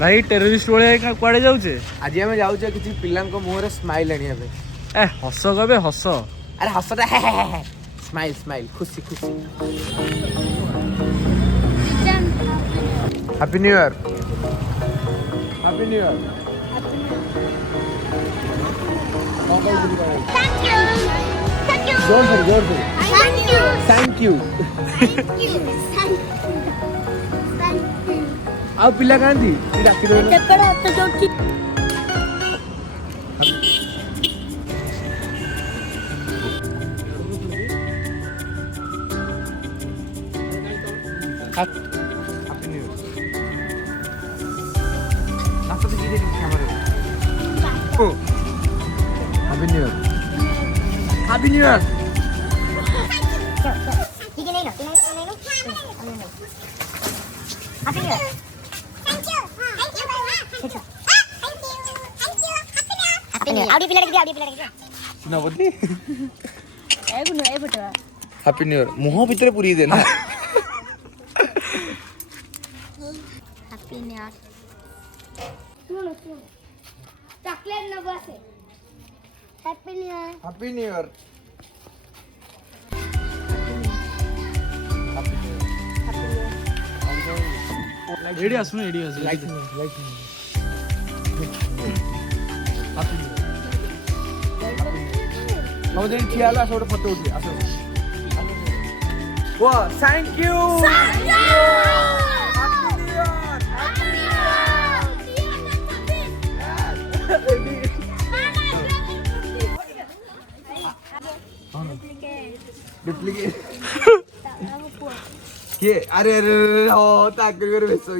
भाई टेररिस्ट वाले कुआडे जाउछे आज आम जाऊे किसी पिला मुहर स्माइल आने ए हस कबे हस अरे हसटा स्माइल स्माइल खुशी खुशी happy new year happy new year जोर से जोर से थैंक यू आओ पिला कांदी डाकी दो हैप्पी न्यू ईयर नाश्ता तो कीजिए कैमरे happy new year happy new year ठीक है नहीं ना happy new year audio play लगे सुना बोली ए बेटा हैप्पी न्यू ईयर मुंह भीतर पूरी देना हैप्पी न्यू ईयर सुनो चॉकलेट न बसे happy new year happy new year एडी आसुन एडी आसुन लाइक हैप्पी न्यू ईयर हम दिन खियाला छोड़ फोटो उठी आसो वो थैंक यू डुप्लीकेट के अरे अरे हो ताक कर बेसो